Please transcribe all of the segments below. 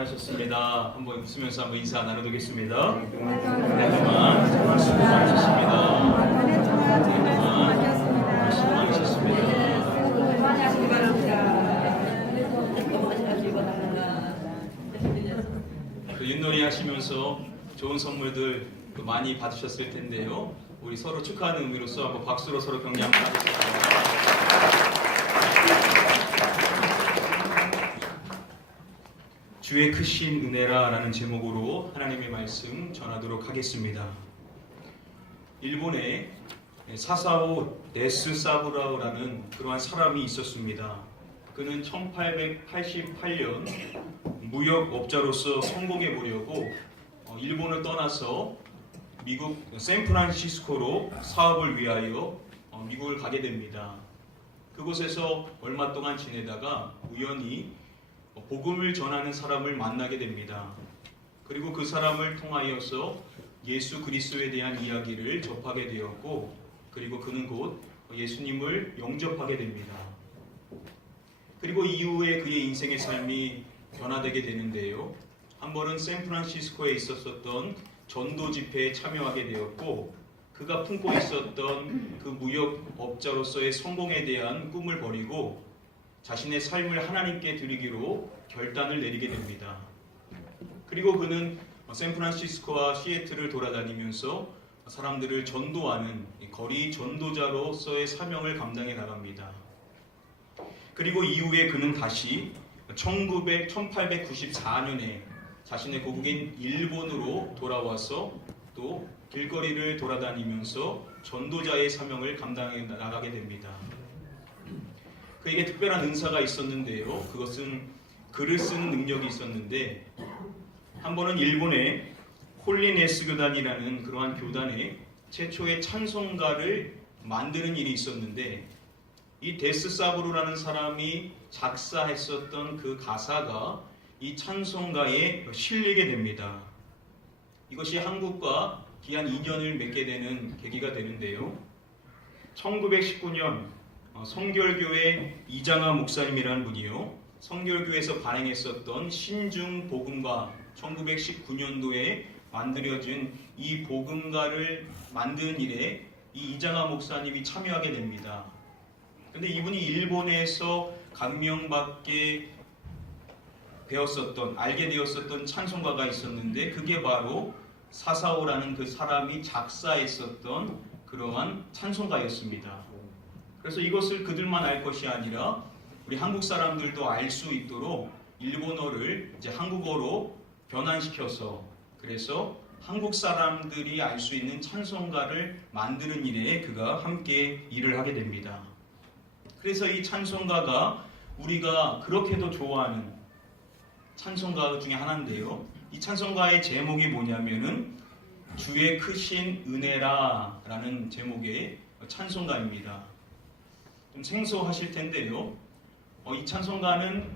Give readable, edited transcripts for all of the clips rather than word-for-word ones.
많으셨습니다. 한번 웃으면서 한번 인사 나눠보겠습니다. 한 해 동안 정말 수고 많으셨습니다. 수고 많으셨습니다. 윷놀이 하시면서 좋은 선물들 많이 받으셨을 텐데요. 우리 서로 축하하는 의미로서 한번 박수로 서로 격려 한번 하겠습니다. 주의 크신 은혜라 라는 제목으로 하나님의 말씀 전하도록 하겠습니다. 일본에 사사오 네스사부라라는 그러한 사람이 있었습니다. 그는 1888년 무역업자로서 성공해 보려고 일본을 떠나서 미국 샌프란시스코로 사업을 위하여 미국을 가게 됩니다. 그곳에서 얼마 동안 지내다가 우연히 복음을 전하는 사람을 만나게 됩니다. 그리고 그 사람을 통하여서 예수 그리스도에 대한 이야기를 접하게 되었고, 그리고 그는 곧 예수님을 영접하게 됩니다. 그리고 이후에 그의 인생의 삶이 변화되게 되는데요. 한 번은 샌프란시스코에 있었던 전도 집회에 참여하게 되었고, 그가 품고 있었던 그 무역업자로서의 성공에 대한 꿈을 버리고 자신의 삶을 하나님께 드리기로 결단을 내리게 됩니다. 그리고 그는 샌프란시스코와 시애틀을 돌아다니면서 사람들을 전도하는 거리 전도자로서의 사명을 감당해 나갑니다. 그리고 이후에 그는 다시 1894년에 자신의 고국인 일본으로 돌아와서 또 길거리를 돌아다니면서 전도자의 사명을 감당해 나가게 됩니다. 그에게 특별한 은사가 있었는데요. 그것은 글을 쓰는 능력이 있었는데, 한 번은 일본의 홀리네스 교단이라는 그러한 교단의 최초의 찬송가를 만드는 일이 있었는데, 이 데스사부루라는 사람이 작사했었던 그 가사가 이 찬송가에 실리게 됩니다. 이것이 한국과 기한 인연을 맺게 되는 계기가 되는데요. 1919년 성결교회 이장하 목사님이라는 분이요, 성결교회에서 발행했었던 신중 복음가 1919년도에 만들어진 이 복음가를 만드는 일에 이 이장하 목사님이 참여하게 됩니다. 근데 이분이 일본에서 감명받게 배웠었던, 알게 되었었던 찬송가가 있었는데, 그게 바로 사사오라는 그 사람이 작사했었던 그러한 찬송가였습니다. 그래서 이것을 그들만 알 것이 아니라 우리 한국 사람들도 알 수 있도록 일본어를 이제 한국어로 변환시켜서, 그래서 한국 사람들이 알 수 있는 찬송가를 만드는 일에 그가 함께 일을 하게 됩니다. 그래서 이 찬송가가 우리가 그렇게도 좋아하는 찬송가 중에 하나인데요. 이 찬송가의 제목이 뭐냐면은 주의 크신 은혜라 라는 제목의 찬송가입니다. 좀 생소하실 텐데요. 이 찬송가는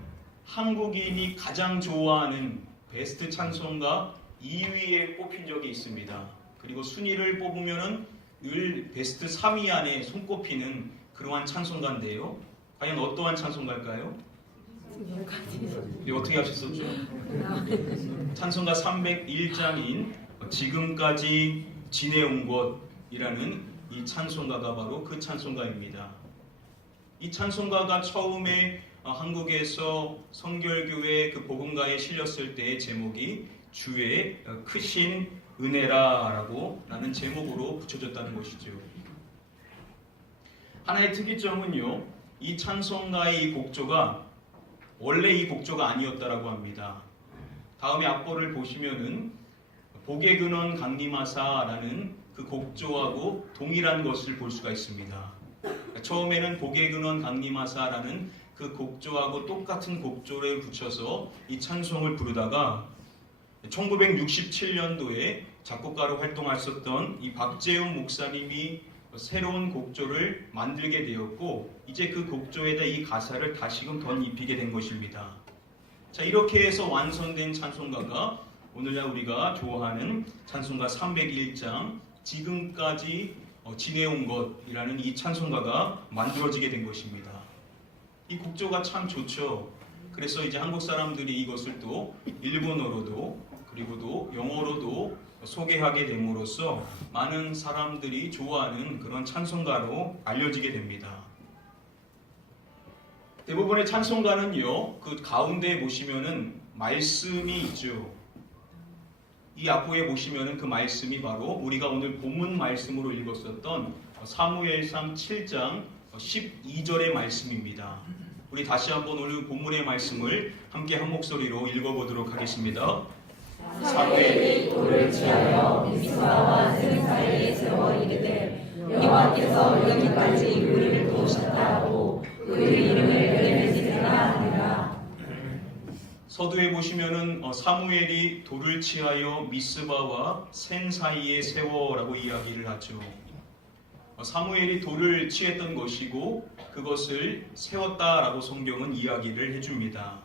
한국인이 가장 좋아하는 베스트 찬송가 2위에 뽑힌 적이 있습니다. 그리고 순위를 뽑으면은 늘 베스트 3위 안에 손꼽히는 그러한 찬송가인데요. 과연 어떠한 찬송가일까요? 어떻게 하셨었죠? 찬송가 301장인 지금까지 지내온 것이라는 이 찬송가가 바로 그 찬송가입니다. 이 찬송가가 처음에 한국에서 성결교회 그 복음가에 실렸을 때의 제목이 주의 크신 은혜라라고 라는 제목으로 붙여졌다는 것이죠. 하나의 특이점은요, 이 찬송가의 이 곡조가 원래 이 곡조가 아니었다라고 합니다. 다음에 악보를 보시면은 복의 근원 강림하사라는 그 곡조하고 동일한 것을 볼 수가 있습니다. 처음에는 복의 근원 강림하사라는 그 곡조하고 똑같은 곡조를 붙여서 이 찬송을 부르다가 1967년도에 작곡가로 활동하셨던 이 박재훈 목사님이 새로운 곡조를 만들게 되었고, 이제 그 곡조에다 이 가사를 다시금 덧입히게 된 것입니다. 자, 이렇게 해서 완성된 찬송가가 오늘날 우리가 좋아하는 찬송가 301장 지금까지 지내온 것이라는 이 찬송가가 만들어지게 된 것입니다. 이 곡조가 참 좋죠. 그래서 이제 한국 사람들이 이것을 또 일본어로도 그리고 또 영어로도 소개하게 됨으로써 많은 사람들이 좋아하는 그런 찬송가로 알려지게 됩니다. 대부분의 찬송가는요, 그 가운데 보시면은 말씀이 있죠. 이 앞부에 보시면은 그 말씀이 바로 우리가 오늘 본문 말씀으로 읽었었던 사무엘상 7장 12절의 말씀입니다. 우리 다시 한번 오늘 본문의 말씀을 함께 한 목소리로 읽어보도록 하겠습니다. 사무엘이 돌을 취하여 미스바와 센 사이에 세워 이르되 여호와께서 여기까지 우리를 도우셨다 하고 그의 이름을 베레메시라 하니라. 서두에 보시면은 사무엘이 돌을 취하여 미스바와 센 사이에 세워라고 이야기를 하죠. 사무엘이 돌을 취했던 것이고 그것을 세웠다라고 성경은 이야기를 해줍니다.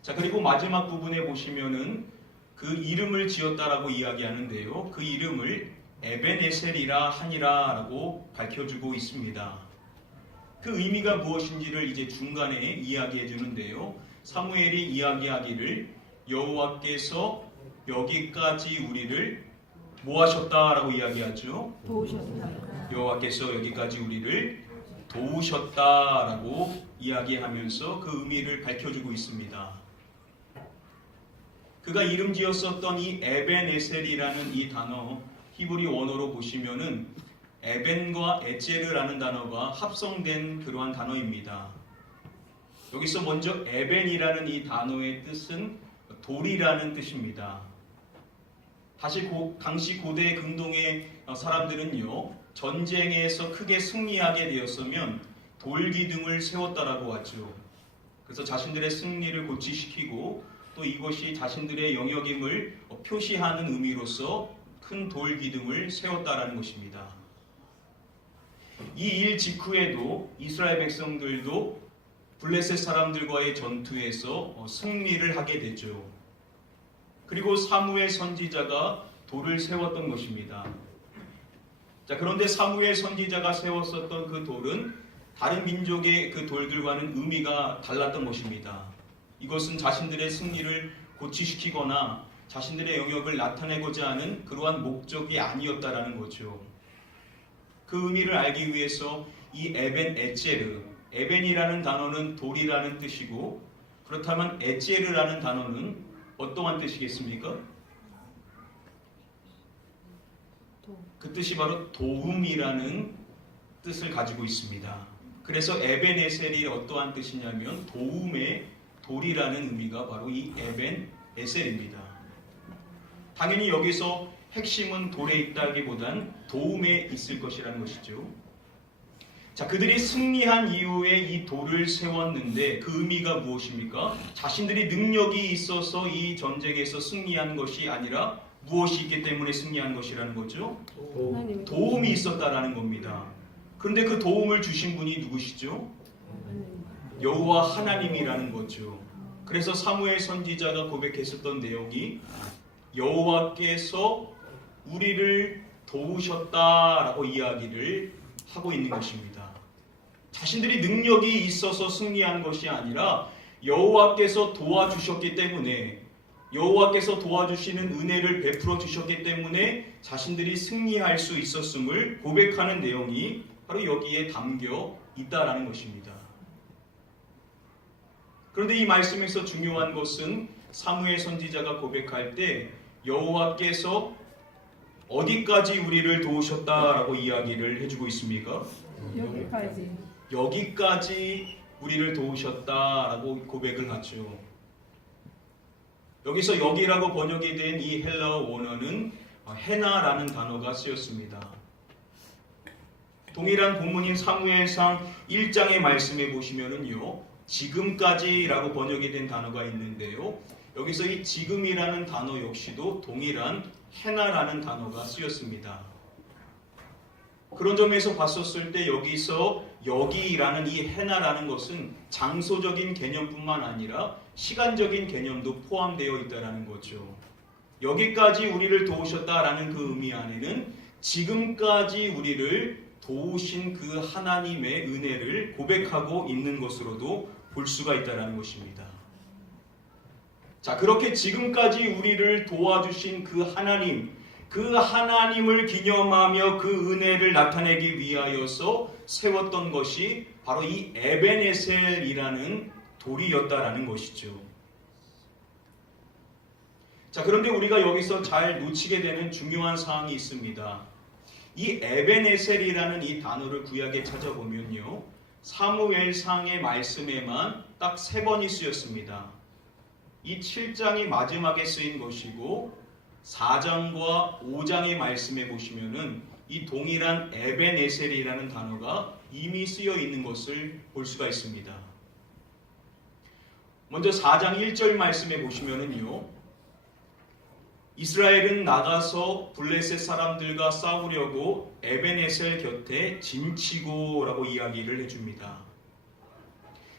자, 그리고 마지막 부분에 보시면은 그 이름을 지었다라고 이야기하는데요. 그 이름을 에벤에셀이라 하니라라고 밝혀주고 있습니다. 그 의미가 무엇인지를 이제 중간에 이야기해 주는데요. 사무엘이 이야기하기를 여호와께서 여기까지 우리를 뭐 하셨다라고 이야기하죠? 도우셨다. 여호와께서 여기까지 우리를 도우셨다라고 이야기하면서 그 의미를 밝혀주고 있습니다. 그가 이름 지었었던 이 에벤에셀이라는 이 단어 히브리 원어로 보시면은 에벤과 에제르라는 단어가 합성된 그러한 단어입니다. 여기서 먼저 에벤이라는 이 단어의 뜻은 돌이라는 뜻입니다. 당시 고대 근동의 사람들은요, 전쟁에서 크게 승리하게 되었으면 돌 기둥을 세웠다라고 하죠. 그래서 자신들의 승리를 고취시키고 또 이것이 자신들의 영역임을 표시하는 의미로서 큰 돌 기둥을 세웠다라는 것입니다. 이 일 직후에도 이스라엘 백성들도 블레셋 사람들과의 전투에서 승리를 하게 되죠. 그리고 사무엘 선지자가 돌을 세웠던 것입니다. 자, 그런데 사무엘 선지자가 세웠었던 그 돌은 다른 민족의 그 돌들과는 의미가 달랐던 것입니다. 이것은 자신들의 승리를 고취시키거나 자신들의 영역을 나타내고자 하는 그러한 목적이 아니었다라는 거죠. 그 의미를 알기 위해서 이 에벤 에제르, 에벤이라는 단어는 돌이라는 뜻이고 그렇다면 에제르라는 단어는 어떠한 뜻이겠습니까? 그 뜻이 바로 도움이라는 뜻을 가지고 있습니다. 그래서 에벤에셀이 어떠한 뜻이냐면 도움의 돌이라는 의미가 바로 이 에벤에셀입니다. 당연히 여기서 핵심은 돌에 있다기보단 도움에 있을 것이라는 것이죠. 자, 그들이 승리한 이후에 이 돌을 세웠는데 그 의미가 무엇입니까? 자신들이 능력이 있어서 이 전쟁에서 승리한 것이 아니라 무엇이 있기 때문에 승리한 것이라는 거죠? 도움이 있었다라는 겁니다. 그런데 그 도움을 주신 분이 누구시죠? 여호와 하나님이라는 거죠. 그래서 사무엘 선지자가 고백했었던 내용이 여호와께서 우리를 도우셨다라고 이야기를 하고 있는 것입니다. 자신들이 능력이 있어서 승리한 것이 아니라 여호와께서 도와주셨기 때문에 여호와께서 도와주시는 은혜를 베풀어 주셨기 때문에 자신들이 승리할 수 있었음을 고백하는 내용이 바로 여기에 담겨 있다라는 것입니다. 그런데 이 말씀에서 중요한 것은 사무엘 선지자가 고백할 때 여호와께서 어디까지 우리를 도우셨다라고 이야기를 해주고 있습니까? 여기까지 우리를 도우셨다라고 고백을 하죠. 여기서 여기라고 번역이 된 이 헬라어 원어는 헤나라는 단어가 쓰였습니다. 동일한 본문인 사무엘상 1장의 말씀에 보시면은요, 지금까지라고 번역이 된 단어가 있는데요. 여기서 이 지금이라는 단어 역시도 동일한 헤나라는 단어가 쓰였습니다. 그런 점에서 봤었을 때 여기서 여기라는 이 헤나라는 것은 장소적인 개념뿐만 아니라 시간적인 개념도 포함되어 있다는 거죠. 여기까지 우리를 도우셨다라는 그 의미 안에는 지금까지 우리를 도우신 그 하나님의 은혜를 고백하고 있는 것으로도 볼 수가 있다는 것입니다. 자, 그렇게 지금까지 우리를 도와주신 그 하나님을 기념하며 그 은혜를 나타내기 위하여서 세웠던 것이 바로 이 에벤에셀이라는 돌이었다라는 것이죠. 자, 그런데 우리가 여기서 잘 놓치게 되는 중요한 사항이 있습니다. 이 에벤에셀이라는 이 단어를 구약에 찾아보면요, 사무엘상의 말씀에만 딱 3번이 쓰였습니다. 이 7장이 마지막에 쓰인 것이고 4장과 5장의 말씀에 보시면은 이 동일한 에벤에셀이라는 단어가 이미 쓰여 있는 것을 볼 수가 있습니다. 먼저 4장 1절 말씀에 보시면은요, 이스라엘은 나가서 블레셋 사람들과 싸우려고 에벤에셀 곁에 진치고라고 이야기를 해줍니다.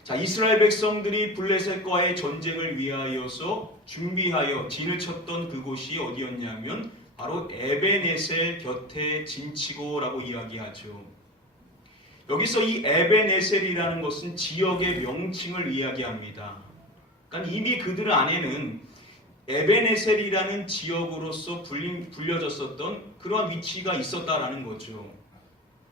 자, 이스라엘 백성들이 블레셋과의 전쟁을 위하여서 준비하여 진을 쳤던 그곳이 어디였냐면 바로 에벤에셀 곁에 진치고라고 이야기하죠. 여기서 이 에벤에셀이라는 것은 지역의 명칭을 이야기합니다. 그러니까 이미 그들 안에는 에벤에셀이라는 지역으로서 불려졌었던 그러한 위치가 있었다라는 거죠.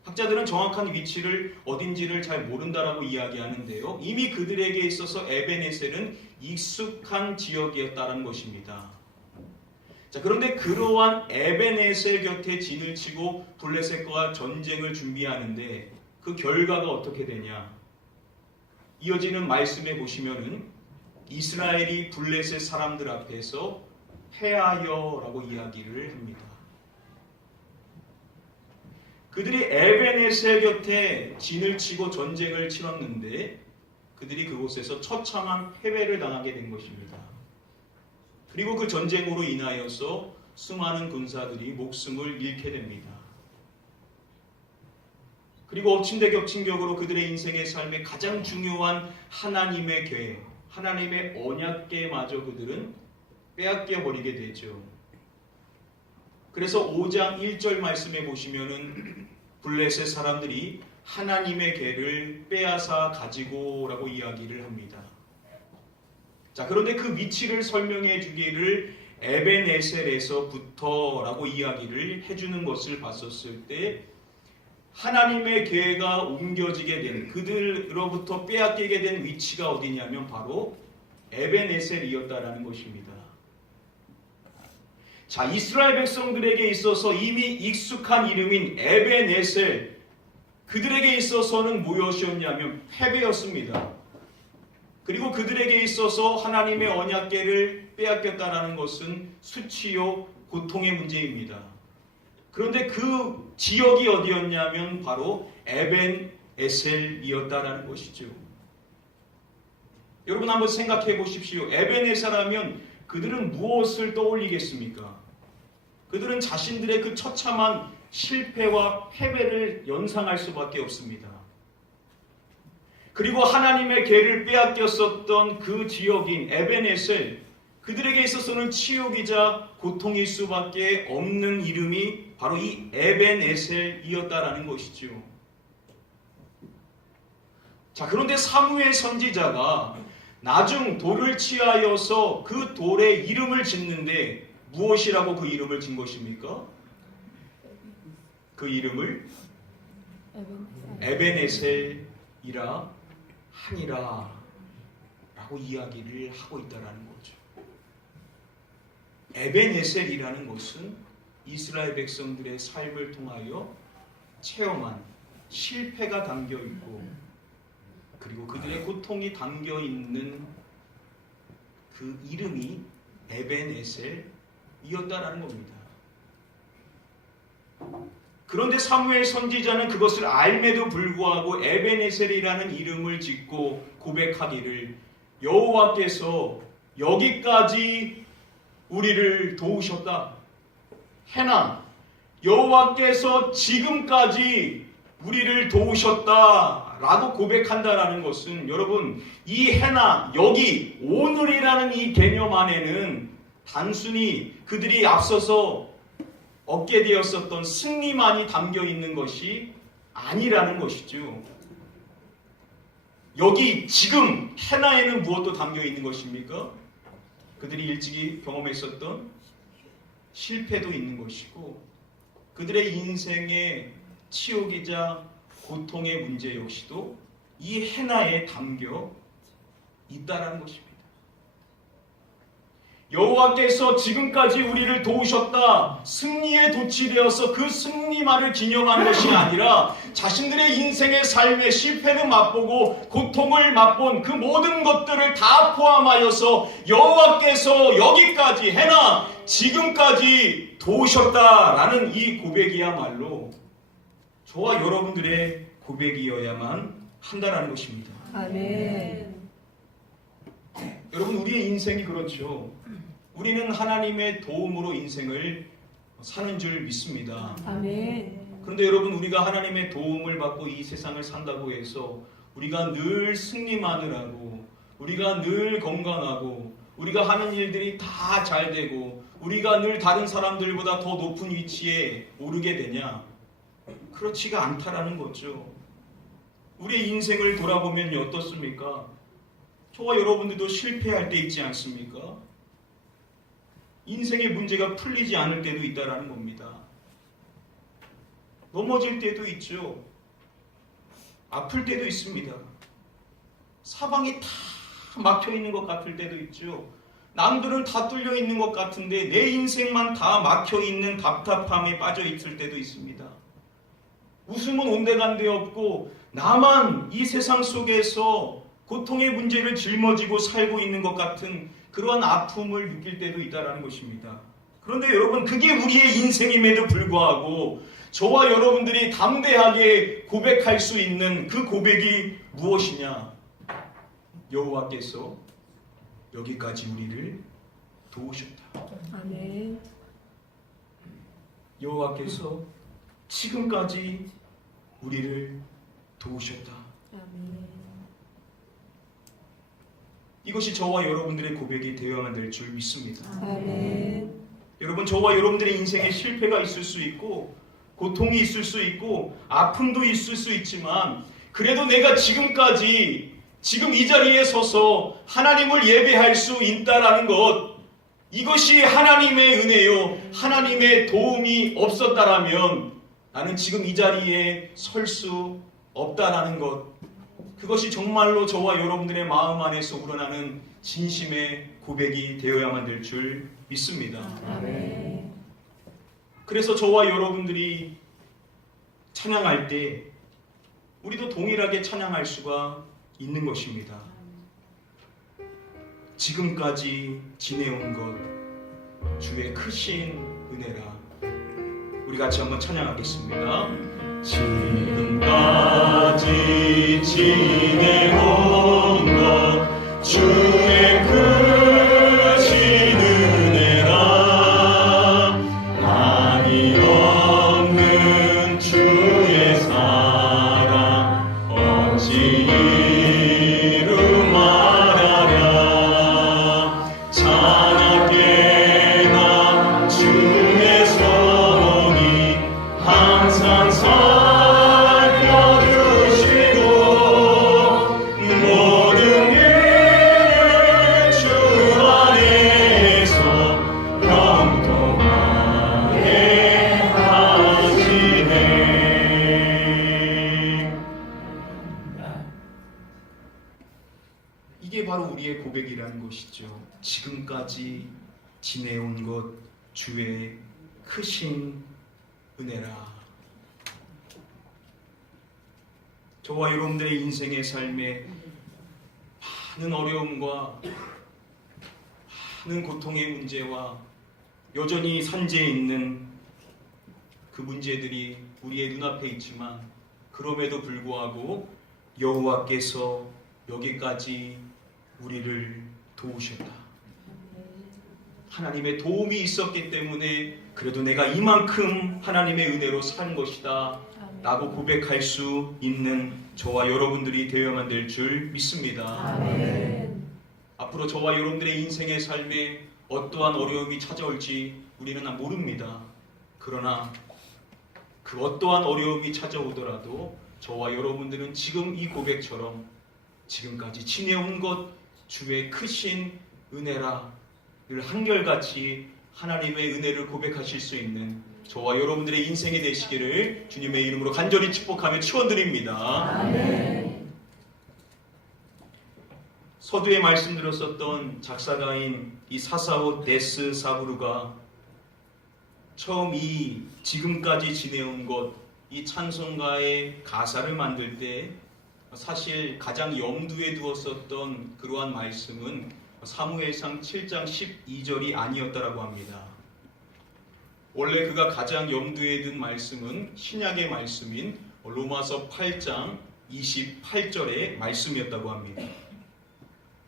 학자들은 정확한 위치를 어딘지를 잘 모른다라고 이야기하는데요, 이미 그들에게 있어서 에벤에셀은 익숙한 지역이었다는 것입니다. 자, 그런데 그러한 에벤에셀 곁에 진을 치고 블레셋과 전쟁을 준비하는데 그 결과가 어떻게 되냐? 이어지는 말씀에 보시면은 이스라엘이 블레셋 사람들 앞에서 패하여라고 이야기를 합니다. 그들이 에벤에셀 곁에 진을 치고 전쟁을 치렀는데 그들이 그곳에서 처참한 패배를 당하게 된 것입니다. 그리고 그 전쟁으로 인하여서 수많은 군사들이 목숨을 잃게 됩니다. 그리고 엎친데겹친격으로 그들의 인생의 삶에 가장 중요한 하나님의 계획, 하나님의 언약궤마저 그들은 빼앗겨 버리게 되죠. 그래서 5장 1절 말씀에 보시면은 블레셋 사람들이 하나님의 궤를 빼앗아 가지고라고 이야기를 합니다. 자, 그런데 그 위치를 설명해 주기를 에벤에셀에서부터라고 이야기를 해주는 것을 봤었을 때 하나님의 궤가 옮겨지게 된, 그들로부터 빼앗기게 된 위치가 어디냐면 바로 에벤에셀이었다라는 것입니다. 자, 이스라엘 백성들에게 있어서 이미 익숙한 이름인 에벤에셀, 그들에게 있어서는 무엇이었냐면 패배였습니다. 그리고 그들에게 있어서 하나님의 언약궤를 빼앗겼다라는 것은 수치요 고통의 문제입니다. 그런데 그 지역이 어디였냐면 바로 에벤에셀이었다라는 것이죠. 여러분 한번 생각해 보십시오. 에벤에셀하면 그들은 무엇을 떠올리겠습니까? 그들은 자신들의 그 처참한 실패와 패배를 연상할 수밖에 없습니다. 그리고 하나님의 궤를 빼앗겼었던 그 지역인 에벤에셀, 그들에게 있어서는 치욕이자 고통일 수밖에 없는 이름이 바로 이 에벤에셀이었다라는 것이죠. 자, 그런데 사무엘 선지자가 나중 돌을 취하여서 그 돌에 이름을 짓는데 무엇이라고 그 이름을 진 것입니까? 그 이름을 에벤에셀이라 하니라 라고 이야기를 하고 있다는 거죠. 에벤에셀이라는 것은 이스라엘 백성들의 삶을 통하여 체험한 실패가 담겨있고 그리고 그들의 고통이 담겨있는 그 이름이 에벤에셀이었다라는 겁니다. 그런데 사무엘 선지자는 그것을 알매도 불구하고 에벤에셀이라는 이름을 짓고 고백하기를 여호와께서 여기까지 우리를 도우셨다. 해나 여호와께서 지금까지 우리를 도우셨다 라고 고백한다라는 것은 여러분 이 해나 여기 오늘이라는 이 개념 안에는 단순히 그들이 앞서서 얻게 되었었던 승리만이 담겨 있는 것이 아니라는 것이죠. 여기 지금 해나에는 무엇도 담겨 있는 것입니까? 그들이 일찍이 경험했었던 실패도 있는 것이고 그들의 인생의 치욕이자 고통의 문제 역시도 이 해나에 담겨 있다라는 것입니다. 여호와께서 지금까지 우리를 도우셨다. 승리에 도취되어서 그 승리만을 기념한 것이 아니라 자신들의 인생의 삶의 실패를 맛보고 고통을 맛본 그 모든 것들을 다 포함하여서 여호와께서 여기까지 해나 지금까지 도우셨다라는 이 고백이야말로 저와 여러분들의 고백이어야만 한다라는 것입니다. 아멘. 여러분, 우리의 인생이 그렇죠. 우리는 하나님의 도움으로 인생을 사는 줄 믿습니다. 아멘. 그런데 여러분, 우리가 하나님의 도움을 받고 이 세상을 산다고 해서 우리가 늘 승리만을 하고 우리가 늘 건강하고 우리가 하는 일들이 다 잘 되고 우리가 늘 다른 사람들보다 더 높은 위치에 오르게 되냐? 그렇지가 않다라는 거죠. 우리의 인생을 돌아보면 어떻습니까? 저와 여러분들도 실패할 때 있지 않습니까? 인생의 문제가 풀리지 않을 때도 있다라는 겁니다. 넘어질 때도 있죠. 아플 때도 있습니다. 사방이 다 막혀 있는 것 같을 때도 있죠. 남들은 다 뚫려 있는 것 같은데 내 인생만 다 막혀 있는 답답함에 빠져 있을 때도 있습니다. 웃음은 온데간데 없고 나만 이 세상 속에서 고통의 문제를 짊어지고 살고 있는 것 같은 그러한 아픔을 느낄 때도 있다라는 것입니다. 그런데 여러분, 그게 우리의 인생임에도 불구하고 저와 여러분들이 담대하게 고백할 수 있는 그 고백이 무엇이냐? 여호와께서 여기까지 우리를 도우셨다. 아멘. 여호와께서 지금까지 우리를 도우셨다. 아멘. 이것이 저와 여러분들의 고백이 되어야만 될 줄 믿습니다. 아멘. 여러분, 저와 여러분들의 인생에 실패가 있을 수 있고 고통이 있을 수 있고 아픔도 있을 수 있지만 그래도 내가 지금까지 지금 이 자리에 서서 하나님을 예배할 수 있다라는 것, 이것이 하나님의 은혜요, 하나님의 도움이 없었다라면 나는 지금 이 자리에 설 수 없다라는 것, 그것이 정말로 저와 여러분들의 마음 안에서 우러나는 진심의 고백이 되어야만 될 줄 믿습니다. 아멘. 그래서 저와 여러분들이 찬양할 때 우리도 동일하게 찬양할 수가 있는 것입니다. 지금까지 지내온 것 주의 크신 은혜라. 우리 같이 한번 찬양하겠습니다. 지금까지 지내온 것 주의 크신 은혜라. 한이 없는 주의 사랑 어찌 이루 말하랴. 자나깨나 주의 손이 항상 살펴주시고 모든 일을 주 안에서 형통하게 하시네. 이게 바로 우리의 고백이라는 것이죠. 지금까지 지내온 것 주의 크신 은혜라. 저와 여러분들의 인생의 삶에 많은 어려움과 많은 고통의 문제와 여전히 산재해 있는 그 문제들이 우리의 눈앞에 있지만 그럼에도 불구하고 여호와께서 여기까지 우리를 도우셨다. 하나님의 도움이 있었기 때문에 그래도 내가 이만큼 하나님의 은혜로 산 것이다 라고 고백할 수 있는 저와 여러분들이 되어야만 될 줄 믿습니다. 아멘. 앞으로 저와 여러분들의 인생의 삶에 어떠한 어려움이 찾아올지 우리는 모릅니다. 그러나 그 어떠한 어려움이 찾아오더라도 저와 여러분들은 지금 이 고백처럼 지금까지 지내온 것 주의 크신 은혜라. 늘 한결같이 하나님의 은혜를 고백하실 수 있는 저와 여러분들의 인생이 되시기를 주님의 이름으로 간절히 축복하며 축원드립니다. 아멘. 서두에 말씀드렸었던 작사가인 이 사사오 데스 사부르가 처음 이 지금까지 지내온 것, 이 찬송가의 가사를 만들 때 사실 가장 염두에 두었었던 그러한 말씀은 사무엘상 7장 12절이 아니었다라고 합니다. 원래 그가 가장 염두에 둔 말씀은 신약의 말씀인 로마서 8장 28절의 말씀이었다고 합니다.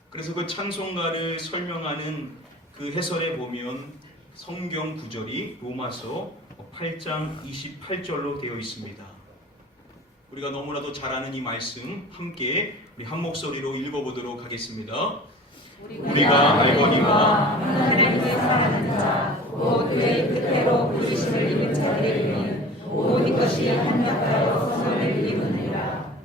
그래서 그 찬송가를 설명하는 그 해설에 보면 성경 구절이 로마서 8장 28절로 되어 있습니다. 우리가 너무나도 잘 아는 이 말씀 함께 우리 한 목소리로 읽어보도록 하겠습니다. 우리가 알거니와 하나님의 사랑하는 자, 곧 그의 뜻대로 부르심을 입은 자들에게는 모든 것이 합력하여 선을 이루느니라.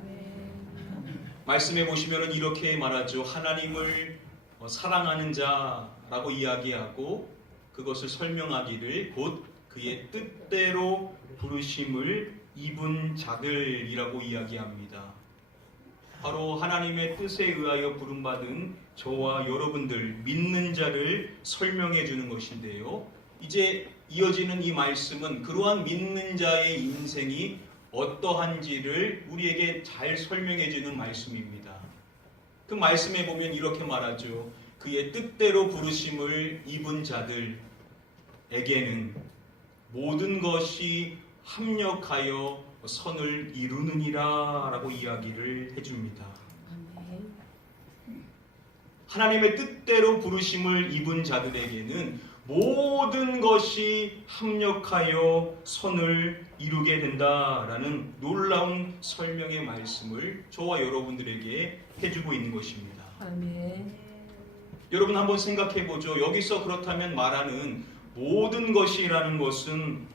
말씀해 보시면 이렇게 말하죠. 하나님을 사랑하는 자라고 이야기하고 그것을 설명하기를 곧 그의 뜻대로 부르심을 입은 자들이라고 이야기합니다. 바로 하나님의 뜻에 의하여 부름받은 저와 여러분들 믿는 자를 설명해 주는 것인데요. 이제 이어지는 이 말씀은 그러한 믿는 자의 인생이 어떠한지를 우리에게 잘 설명해 주는 말씀입니다. 그 말씀에 보면 이렇게 말하죠. 그의 뜻대로 부르심을 입은 자들에게는 모든 것이 합력하여 선을 이루느니라 라고 이야기를 해줍니다. 하나님의 뜻대로 부르심을 입은 자들에게는 모든 것이 합력하여 선을 이루게 된다라는 놀라운 설명의 말씀을 저와 여러분들에게 해주고 있는 것입니다. 아멘. 여러분 한번 생각해 보죠. 여기서 그렇다면 말하는 모든 것이라는 것은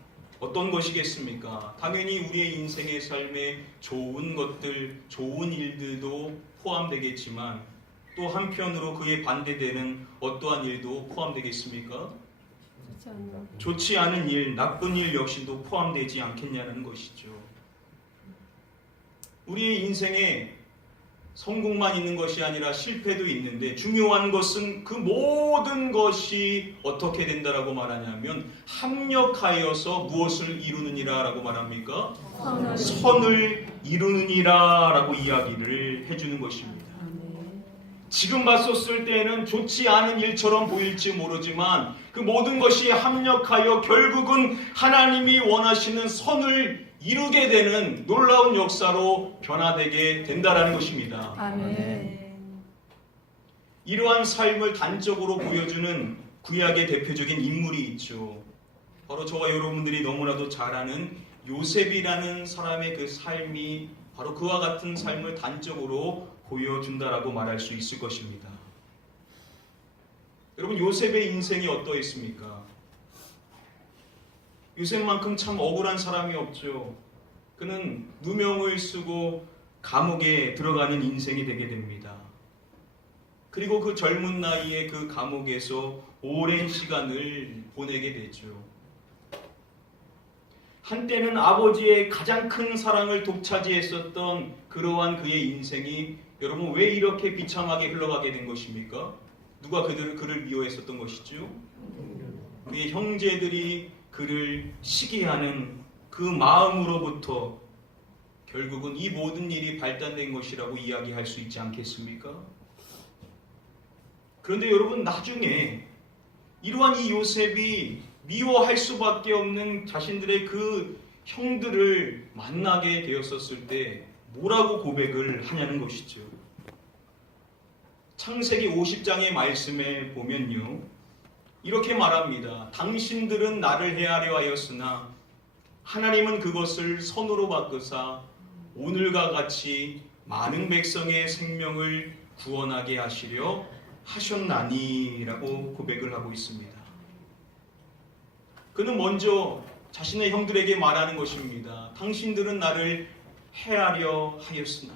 어떤 것이겠습니까? 당연히 우리의 인생의 삶에 좋은 것들, 좋은 일들도 포함되겠지만 또 한편으로 그에 반대되는 어떠한 일도 포함되겠습니까? 좋지 않은 일, 나쁜 일 역시도 포함되지 않겠냐는 것이죠. 우리의 인생에 성공만 있는 것이 아니라 실패도 있는데 중요한 것은 그 모든 것이 어떻게 된다라고 말하냐면 합력하여서 무엇을 이루느니라 라고 말합니까? 선을 이루느니라 라고 이야기를 해주는 것입니다. 지금 봤었을 때에는 좋지 않은 일처럼 보일지 모르지만 그 모든 것이 합력하여 결국은 하나님이 원하시는 선을 이루게 되는 놀라운 역사로 변화되게 된다라는 것입니다. 아멘. 이러한 삶을 단적으로 보여주는 구약의 대표적인 인물이 있죠. 바로 저와 여러분들이 너무나도 잘 아는 요셉이라는 사람의 그 삶이 바로 그와 같은 삶을 단적으로 보여준다라고 말할 수 있을 것입니다. 여러분 요셉의 인생이 어떠했습니까? 요셉만큼 참 억울한 사람이 없죠. 그는 누명을 쓰고 감옥에 들어가는 인생이 되게 됩니다. 그리고 그 젊은 나이에 그 감옥에서 오랜 시간을 보내게 되죠. 한때는 아버지의 가장 큰 사랑을 독차지했었던 그러한 그의 인생이 여러분 왜 이렇게 비참하게 흘러가게 된 것입니까? 누가 그를 미워했었던 것이죠? 그의 형제들이 그를 시기하는 그 마음으로부터 결국은 이 모든 일이 발단된 것이라고 이야기할 수 있지 않겠습니까? 그런데 여러분 나중에 이러한 이 요셉이 미워할 수밖에 없는 자신들의 그 형들을 만나게 되었었을 때 뭐라고 고백을 하냐는 것이죠. 창세기 50장의 말씀에 보면요. 이렇게 말합니다. 당신들은 나를 해하려 하였으나 하나님은 그것을 선으로 바꾸사 오늘과 같이 많은 백성의 생명을 구원하게 하시려 하셨나니 라고 고백을 하고 있습니다. 그는 먼저 자신의 형들에게 말하는 것입니다. 당신들은 나를 해하려 하였으나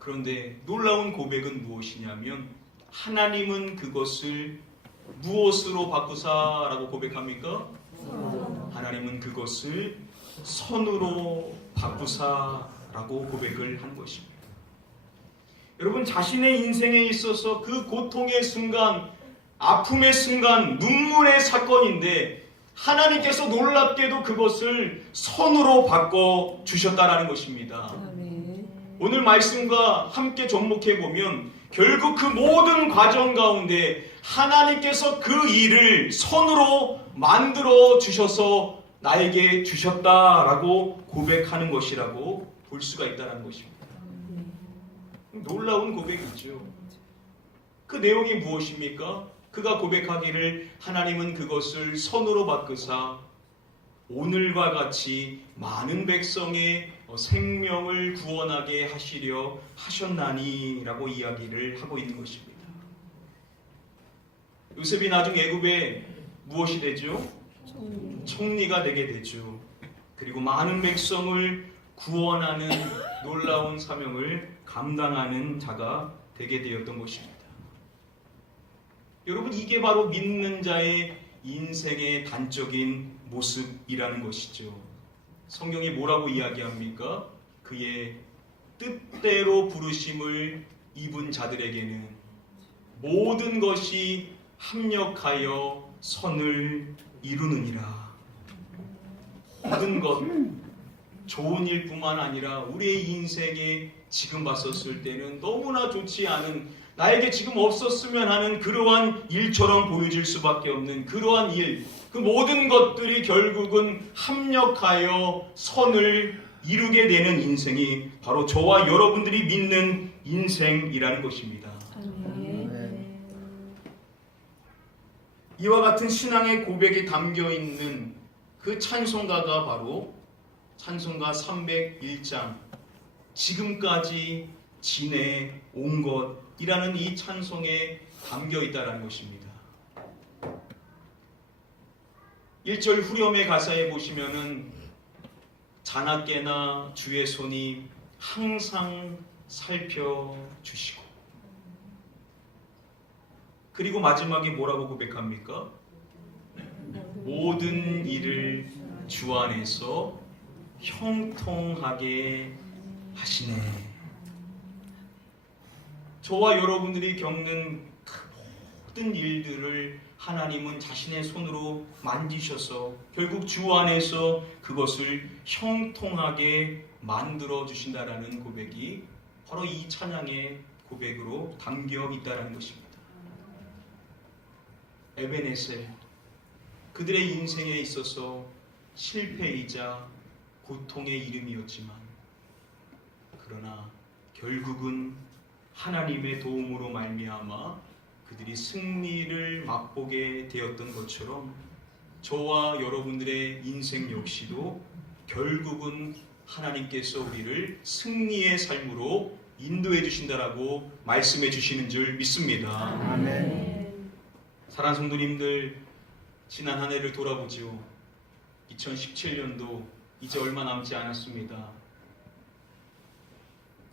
그런데 놀라운 고백은 무엇이냐면 하나님은 그것을 무엇으로 바꾸사라고 고백합니까? 하나님은 그것을 선으로 바꾸사라고 고백을 한 것입니다. 여러분, 자신의 인생에 있어서 그 고통의 순간, 아픔의 순간, 눈물의 사건인데 하나님께서 놀랍게도 그것을 선으로 바꿔 주셨다라는 것입니다. 오늘 말씀과 함께 접목해 보면 결국 그 모든 과정 가운데 하나님께서 그 일을 선으로 만들어 주셔서 나에게 주셨다라고 고백하는 것이라고 볼 수가 있다는 것입니다. 놀라운 고백이죠. 그 내용이 무엇입니까? 그가 고백하기를 하나님은 그것을 선으로 바꾸사 오늘과 같이 많은 백성의 생명을 구원하게 하시려 하셨나니 라고 이야기를 하고 있는 것입니다. 요셉이 나중 애굽에 무엇이 되죠? 총리가 되게 되죠. 그리고 많은 백성을 구원하는 놀라운 사명을 감당하는 자가 되게 되었던 것입니다. 여러분, 이게 바로 믿는 자의 인생의 단적인 모습이라는 것이죠. 성경이 뭐라고 이야기합니까? 그의 뜻대로 부르심을 입은 자들에게는 모든 것이 합력하여 선을 이루느니라. 모든 것, 좋은 일뿐만 아니라 우리의 인생에 지금 봤었을 때는 너무나 좋지 않은, 나에게 지금 없었으면 하는 그러한 일처럼 보여질 수밖에 없는 그러한 일, 그 모든 것들이 결국은 합력하여 선을 이루게 되는 인생이 바로 저와 여러분들이 믿는 인생이라는 것입니다. 이와 같은 신앙의 고백이 담겨 있는 그 찬송가가 바로 찬송가 301장 지금까지 지내온 것이라는 이 찬송에 담겨 있다는 것입니다. 1절 후렴의 가사에 보시면은 자나깨나 주의 손이 항상 살펴주시고, 그리고 마지막에 뭐라고 고백합니까? 모든 일을 주 안에서 형통하게 하시네. 저와 여러분들이 겪는 그 모든 일들을 하나님은 자신의 손으로 만지셔서 결국 주 안에서 그것을 형통하게 만들어 주신다라는 고백이 바로 이 찬양의 고백으로 담겨 있다는 것입니다. 에베네셀, 그들의 인생에 있어서 실패이자 고통의 이름이었지만 그러나 결국은 하나님의 도움으로 말미암아 그들이 승리를 맛보게 되었던 것처럼 저와 여러분들의 인생 역시도 결국은 하나님께서 우리를 승리의 삶으로 인도해 주신다라고 말씀해 주시는 줄 믿습니다. 아멘. 사랑하는 성도님들, 지난 한 해를 돌아보죠. 2017년도 이제 얼마 남지 않았습니다.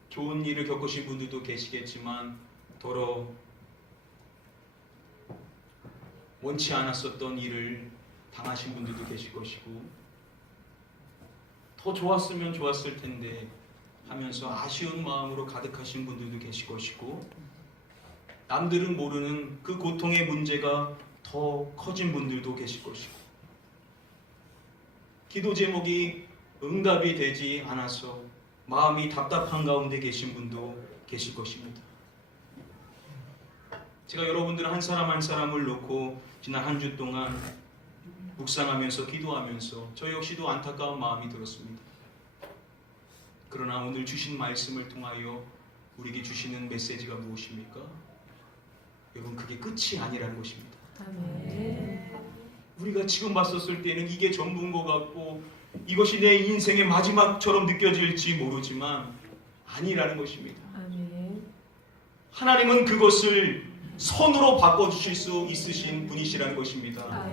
좋은 일을 겪으신 분들도 계시겠지만 더러 원치 않았었던 일을 당하신 분들도 계실 것이고, 더 좋았으면 좋았을 텐데 하면서 아쉬운 마음으로 가득하신 분들도 계실 것이고, 남들은 모르는 그 고통의 문제가 더 커진 분들도 계실 것이고, 기도 제목이 응답이 되지 않아서 마음이 답답한 가운데 계신 분도 계실 것입니다. 제가 여러분들 한 사람 한 사람을 놓고 지난 한 주 동안 묵상하면서 기도하면서 저 역시도 안타까운 마음이 들었습니다. 그러나 오늘 주신 말씀을 통하여 우리에게 주시는 메시지가 무엇입니까? 여러분, 그게 끝이 아니라는 것입니다. 우리가 지금 봤었을 때는 이게 전부인 것 같고 이것이 내 인생의 마지막처럼 느껴질지 모르지만 아니라는 것입니다. 하나님은 그것을 선으로 바꿔주실 수 있으신 분이시라는 것입니다.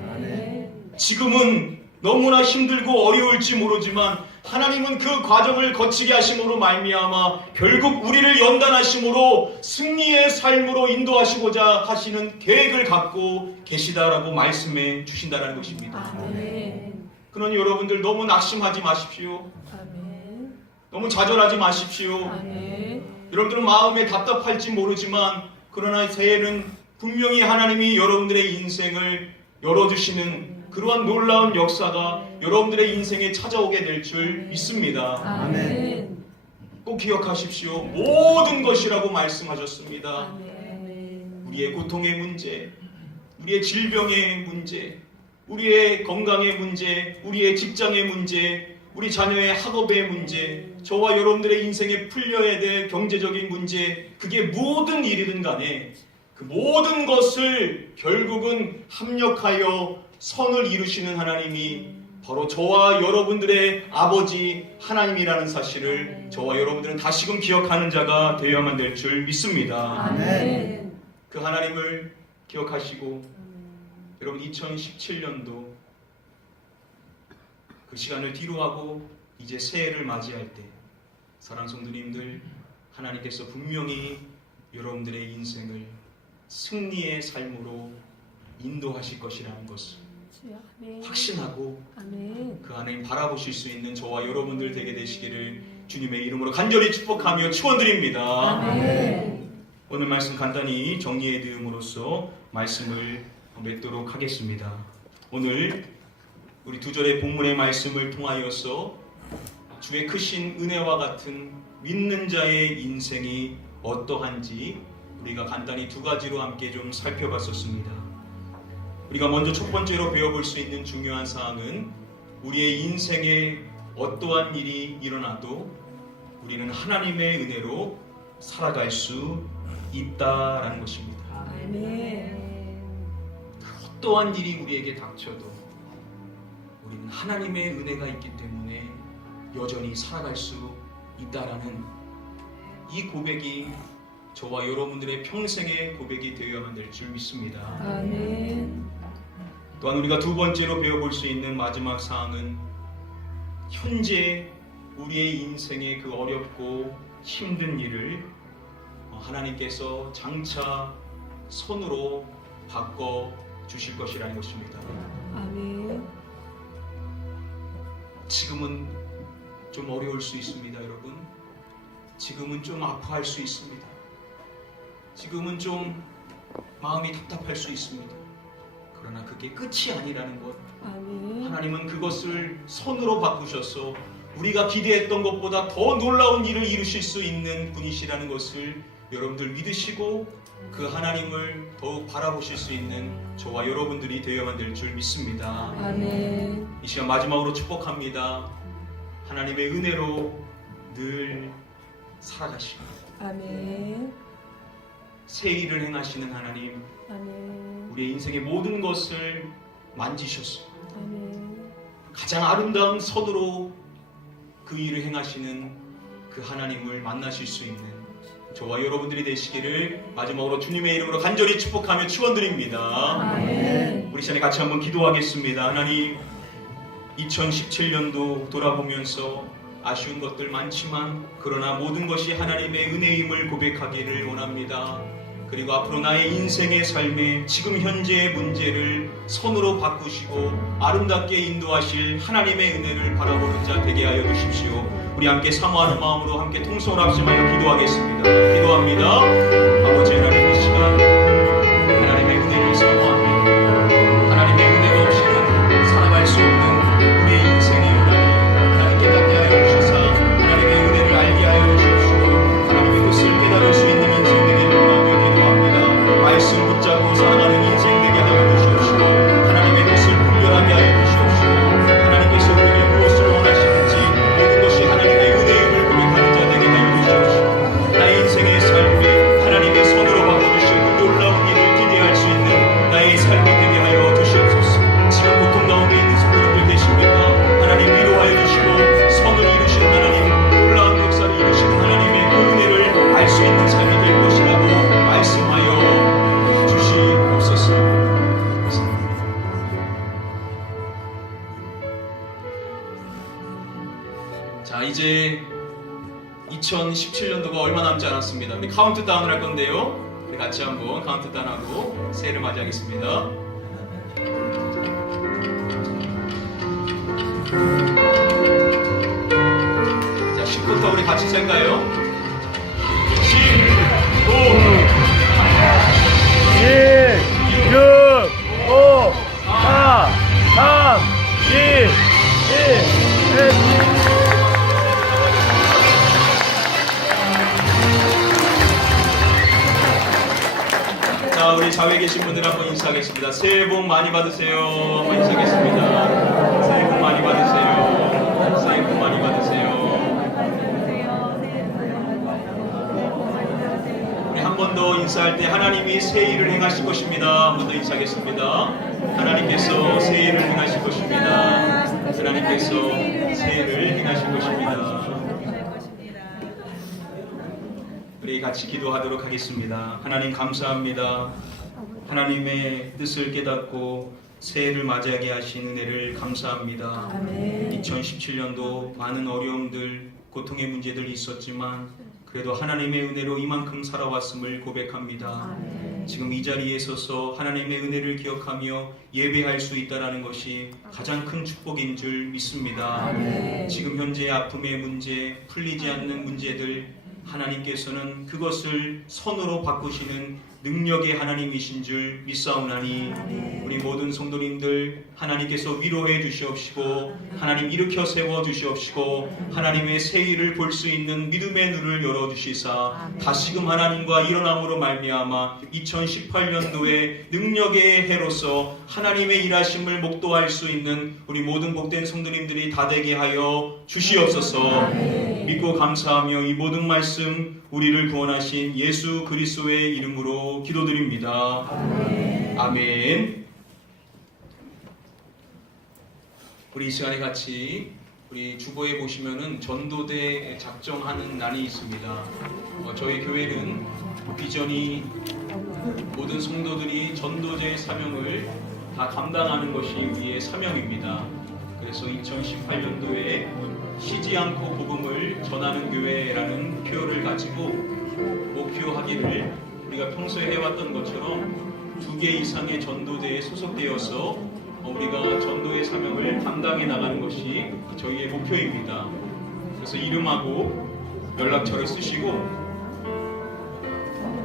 지금은 너무나 힘들고 어려울지 모르지만 하나님은 그 과정을 거치게 하심으로 말미암아 결국 우리를 연단하심으로 승리의 삶으로 인도하시고자 하시는 계획을 갖고 계시다라고 말씀해 주신다는 것입니다. 아멘. 그러니 여러분들 너무 낙심하지 마십시오. 아멘. 너무 좌절하지 마십시오. 아멘. 여러분들은 마음에 답답할지 모르지만 그러나 새해는 분명히 하나님이 여러분들의 인생을 열어주시는 그러한 놀라운 역사가 여러분들의 인생에 찾아오게 될 줄 믿습니다. 아멘. 꼭 기억하십시오. 모든 것이라고 말씀하셨습니다. 아멘. 우리의 고통의 문제, 우리의 질병의 문제, 우리의 건강의 문제, 우리의 직장의 문제, 우리 자녀의 학업의 문제, 저와 여러분들의 인생에 풀려야 될 경제적인 문제, 그게 모든 일이든 간에 그 모든 것을 결국은 합력하여 선을 이루시는 하나님이 바로 저와 여러분들의 아버지 하나님이라는 사실을 저와 여러분들은 다시금 기억하는 자가 되어야만 될 줄 믿습니다. 아멘. 그 하나님을 기억하시고 여러분 2017년도 그 시간을 뒤로하고 이제 새해를 맞이할 때 사랑 성도님들, 하나님께서 분명히 여러분들의 인생을 승리의 삶으로 인도하실 것이라는 것을 아멘. 확신하고 아멘. 그 하나님 바라보실 수 있는 저와 여러분들 되게 되시기를 주님의 이름으로 간절히 축복하며 축원드립니다. 아멘. 오늘 말씀 간단히 정리해 드림으로써 말씀을 맺도록 하겠습니다. 오늘 우리 두 절의 본문의 말씀을 통하여서 주의 크신 은혜와 같은 믿는 자의 인생이 어떠한지 우리가 간단히 두 가지로 함께 좀 살펴봤었습니다. 우리가 먼저 첫 번째로 배워볼 수 있는 중요한 사항은 우리의 인생에 어떠한 일이 일어나도 우리는 하나님의 은혜로 살아갈 수 있다라는 것입니다. 아멘. 어떠한 일이 우리에게 닥쳐도 우리는 하나님의 은혜가 있기 때문에 여전히 살아갈 수 있다라는 이 고백이 저와 여러분들의 평생의 고백이 되어야만 될 줄 믿습니다. 아멘. 또한 우리가 두 번째로 배워볼 수 있는 마지막 사항은 현재 우리의 인생의 그 어렵고 힘든 일을 하나님께서 장차 손으로 바꿔 주실 것이라는 것입니다. 아멘. 지금은 좀 어려울 수 있습니다, 여러분. 지금은 좀 아파할 수 있습니다. 지금은 좀 마음이 답답할 수 있습니다. 그러나 그게 끝이 아니라는 것. 아멘. 하나님은 그것을 손으로 바꾸셔서 우리가 기대했던 것보다 더 놀라운 일을 이루실 수 있는 분이시라는 것을 여러분들 믿으시고 그 하나님을 더욱 바라보실 수 있는 저와 여러분들이 되어야만 될 줄 믿습니다. 아멘. 이 시간 마지막으로 축복합니다. 하나님의 은혜로 늘 살아가시고 아멘. 새 일을 행하시는 하나님, 아멘. 우리의 인생의 모든 것을 만지셔서 아멘. 가장 아름다운 선으로 그 일을 행하시는 그 하나님을 만나실 수 있는 저와 여러분들이 되시기를 마지막으로 주님의 이름으로 간절히 축복하며 축원드립니다. 아멘. 우리 시간에 같이 한번 기도하겠습니다. 하나님, 2017년도 돌아보면서 아쉬운 것들 많지만 그러나 모든 것이 하나님의 은혜임을 고백하기를 원합니다. 그리고 앞으로 나의 인생의 삶에 지금 현재의 문제를 손으로 바꾸시고 아름답게 인도하실 하나님의 은혜를 바라보는 자 되게 하여 주십시오. 우리 함께 사모하는 마음으로 함께 통성을 합심하여 기도하겠습니다. 기도합니다. 아버지 하나님, 이 시간 하나님의 은혜를 사모합니다. 하나님의 은혜가 없이는 살아갈 수 없는 우리의 인생의 은혜 하나님 깨닫게 하여 주시사 하나님의 은혜를 알게 하여 주십시오. 하나님의 뜻을 깨달을 수 있는 인생 되기를 원하며 기도합니다. 말씀 붙잡고 살아가는 인생 되게 하여 주시옵시고 하나님의 뜻을 분별하게 하여 주시옵시고 하나님께서 우리에게 무엇을 원하시는지 모든 것이 하나님의 은혜임을 고백하는 자 되게 하여 주시옵시고 나의 인생의 삶이 하나님의 손으로 2017년도가 얼마 남지 않았습니다. 우리 카운트다운을 할 건데요. 우리 같이 한번 카운트다운하고 새해를 맞이하겠습니다. 자, 10부터 우리 같이 셀까요? 10, 5, 1, 6, 5, 4, 3, 2, 1. 자, 우리 좌우에 계신 분들 한번 인사하겠습니다. 새해 복 많이 받으세요. 한번 인사하겠습니다. 새해 복 많이 받으세요. 새해 복 많이 받으세요. 우리 한 번 더 인사할 때 하나님이 새 일을 행하실 것입니다. 한 번 더 인사하겠습니다. 하나님께서 새 일을 행하실 것입니다. 하나님께서 새 일을 행하실 것입니다. 우리 같이 기도하도록 하겠습니다. 하나님 감사합니다. 하나님의 뜻을 깨닫고 새해를 맞이하게 하신 은혜를 감사합니다. 2017년도 많은 어려움들, 고통의 문제들이 있었지만 그래도 하나님의 은혜로 이만큼 살아왔음을 고백합니다. 지금 이 자리에 서서 하나님의 은혜를 기억하며 예배할 수 있다는 것이 가장 큰 축복인 줄 믿습니다. 지금 현재 아픔의 문제, 풀리지 않는 문제들, 하나님께서는 그것을 선으로 바꾸시는 능력의 하나님이신 줄 믿사오나니 우리 모든 성도님들 하나님께서 위로해 주시옵시고 하나님 일으켜 세워 주시옵시고 하나님의 새 일을 볼 수 있는 믿음의 눈을 열어주시사 다시금 하나님과 일어남으로 말미암아 2018년도에 능력의 해로서 하나님의 일하심을 목도할 수 있는 우리 모든 복된 성도님들이 다 되게 하여 주시옵소서. 믿고 감사하며 이 모든 말씀 우리를 구원하신 예수 그리스도의 이름으로 기도드립니다. 아멘. 우리 이 시간에 같이 우리 주보에 보시면은 전도대 작정하는 난이 있습니다. 저희 교회는 비전이 모든 성도들이 전도제의 사명을 다 감당하는 것이 우리의 사명입니다. 그래서 2018년도에 쉬지 않고 복음을 전하는 교회라는 표어를 가지고 목표하기를 우리가 평소에 해왔던 것처럼 2개 이상의 전도대에 소속되어서 우리가 전도의 사명을 감당해 나가는 것이 저희의 목표입니다. 그래서 이름하고 연락처를 쓰시고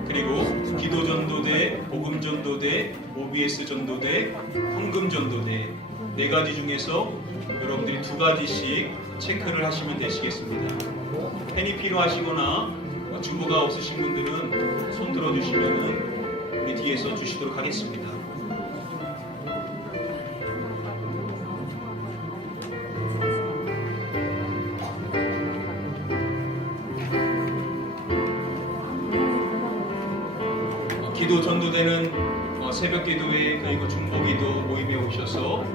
그리고 기도전도대, 복음전도대, OBS 전도대, 헌금전도대 4가지 중에서 여러분들이 2가지씩 체크를 하시면 되시겠습니다. 펜이 필요하시거나 주보가 없으신 분들은 손 들어주시면 우리 뒤에서 주시도록 하겠습니다. 기도 전도대는 새벽 기도회 그리고 중보 기도 모임에 오셔서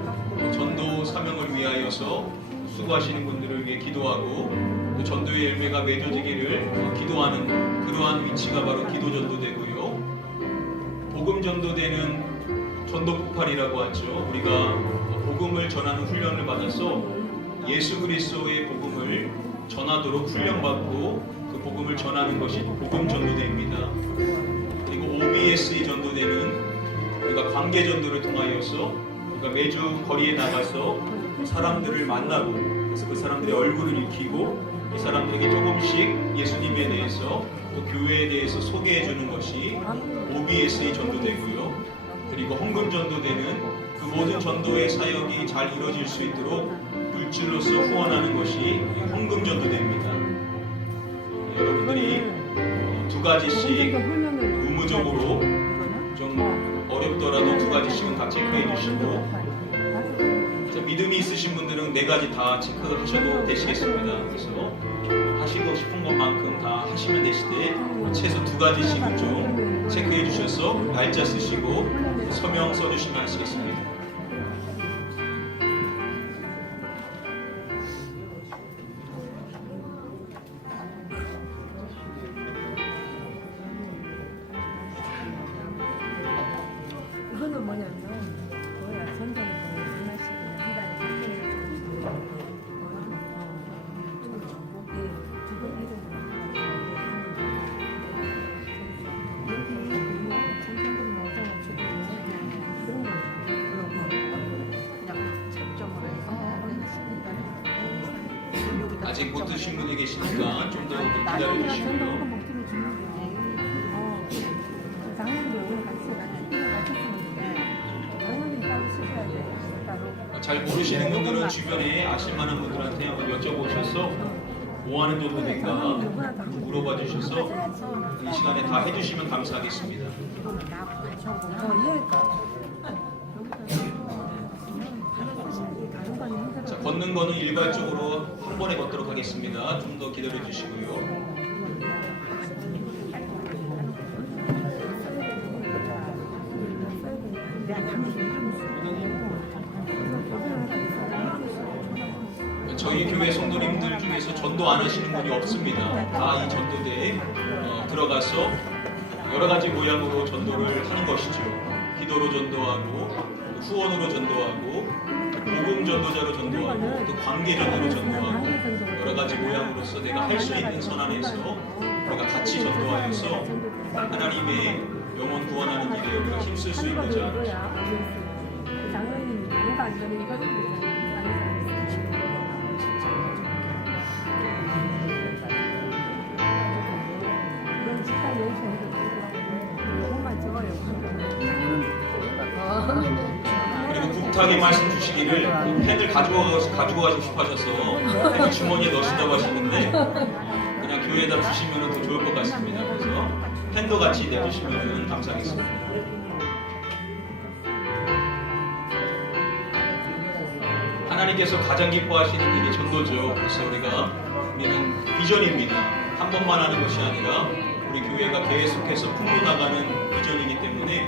전도 사명을 위하여서 수고하시는 분들을 위해 기도하고 또 전도의 열매가 맺어지기를 기도하는 그러한 위치가 바로 기도 전도되고요. 복음 전도대는 전도 폭발이라고 하죠. 우리가 복음을 전하는 훈련을 받아서 예수 그리스도의 복음을 전하도록 훈련받고 그 복음을 전하는 것이 복음 전도대입니다. 그리고 OBS 전도대는 우리가 관계 전도를 통하여서 우리가 매주 거리에 나가서 사람들을 만나고 그래서 그 사람들의 얼굴을 익히고 그 사람들에게 조금씩 예수님에 대해서 또 교회에 대해서 소개해 주는 것이 OBS 전도되고요. 그리고 헌금 전도대는 그 모든 전도의 사역이 잘 이루어질 수 있도록 물질로서 후원하는 것이 헌금 전도대입니다. 여러분들이 2가지씩 의무적으로 좀 어렵더라도 2가지씩은 다 체크해 주시고 믿음이 있으신 분들은 4가지 다 체크하셔도 되시겠습니다. 그래서 하시고 싶은 것만큼 다 하시면 되시되 최소 2가지씩은 좀 체크해 주셔서 날짜 쓰시고 서명 써주시면 하시겠습니다. 이거는 뭐냐면 뭐야 전도는 하나씩 한 달에 한 번씩 주고 두 번 이름으로 힘드신 분이 계시니까 좀 더 기다려 주시고요. 장모님도 오늘 같이 장모님 따로 쓰셔야 돼. 따로. 잘 모르시는 분들은 주변에 아실 만한 분들한테 한번 여쭤보셔서 뭐 하는 정도니까 물어봐 주셔서 이 시간에 다 해주시면 감사하겠습니다. 자, 걷는 거는 일괄적으로 한 번에 걷도록 하겠습니다. 좀 더 기다려 주시고요. 저희 교회 성도님들 중에서 전도 안 하시는 분이 없습니다. 다 이 전도대에 들어가서 여러 가지 모양으로 전도를 하는 것이죠. 기도로 전도하고, 후원으로 전도하고, 복음 전도자로 전도하고, 또 관계 전도로 전도하고, 여러 가지 모양으로서 내가 할 수 있는 선 안에서 우리가 같이 전도하여서 하나님의 영혼 구원하는 일에 우리가 힘쓸 수 있고자 장모님 뭔가 안 되는 이거 그리고 국탁의 말씀 주시기를 펜을 가지고 가시고 싶어 하셔서 펜을 주머니에 넣으신다고 하시는데 그냥 교회에다 주시면 더 좋을 것 같습니다. 그래서 펜도 같이 내주시면 감사하겠습니다. 하나님께서 가장 기뻐하시는 일이 전도죠. 그래서 우리는 비전입니다. 한 번만 하는 것이 아니라 우리 교회가 계속해서 풍부나가는 비전이기 때문에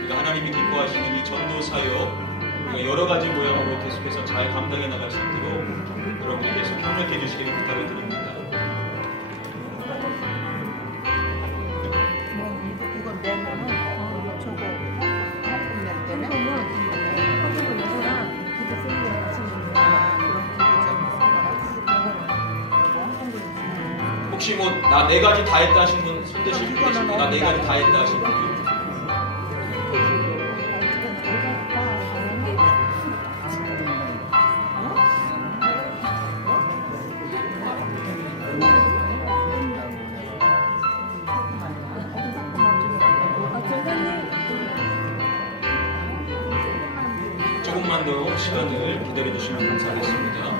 우리가 하나님이 기뻐하시는 이 전도 사역 우리가 여러 가지 모양으로 계속해서 잘 감당해 나갈 수 있도록 여러분이 계속 협력해 주시기를 부탁을 드립니다. 이건 내면은 저거 낼 때는 혹시 뭐 나 네 가지 다 했다 하신 분 손 드실 분 계십니까? 나 네 가지 다 했다 하신 분? 조금만 더 시간을 기다려 주시면 감사하겠습니다.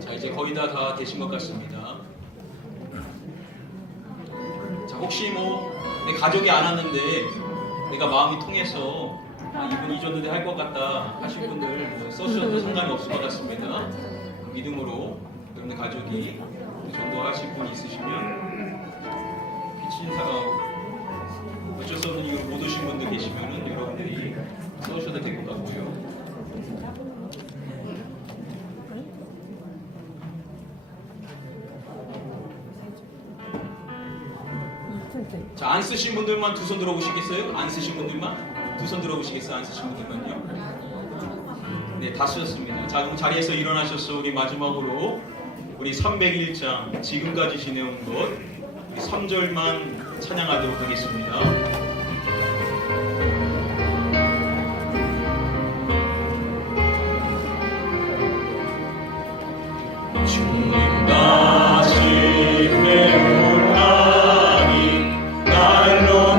자, 이제 거의 다 되신 것 같습니다. 자, 혹시 뭐 내 가족이 안 왔는데 내가 마음이 통해서 이분 이 정도 할 것 같다 하신 분들 뭐 써주셔도 상관이 없을 것 같습니다. 믿음으로 여러분의 가족이 전도하실 분이 있으시면 귀친사가 어쩔 수 없는 이유로 못 오신 분들 계시면은 여러분들이 써주셔도 될 것 같고요. 자, 안 쓰신 분들만 두 손 들어보시겠어요? 안 쓰신 분들만? 두 손 들어보시겠어요? 안 쓰신 분들만요? 네, 다 쓰셨습니다. 자, 그럼 자리에서 일어나셔서 우리 마지막으로 우리 301장 지금까지 지내온 것 3절만 찬양하도록 하겠습니다. 주님 다시 회복하니 날로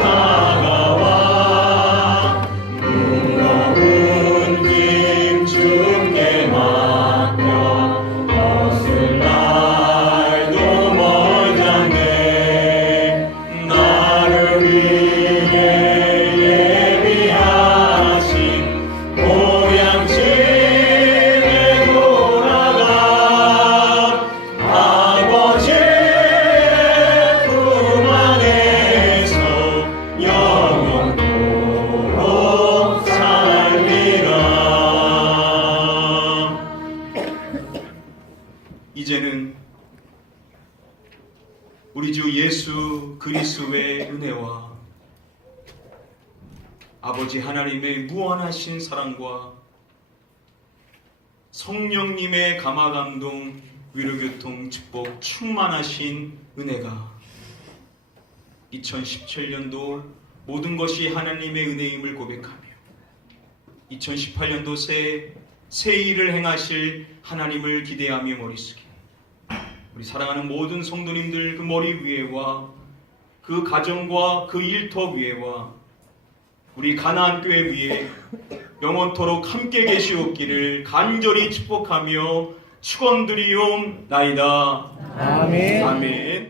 다가와 무거운 짐 주께 맡겨 벗을 날도 멀잖네 우리 주 예수 그리스도의 은혜와 아버지 하나님의 무한하신 사랑과 성령님의 감화감동 위로교통 축복 충만하신 은혜가 2017년도 모든 것이 하나님의 은혜임을 고백하며 2018년도 새 일을 행하실 하나님을 기대하며 머리 숙인 우리 사랑하는 모든 성도님들 그 머리 위에와 그 가정과 그 일터 위에와 우리 가나안 교회 위에 영원토록 함께 계시옵기를 간절히 축복하며 축원드리옵나이다. 아멘. 아멘.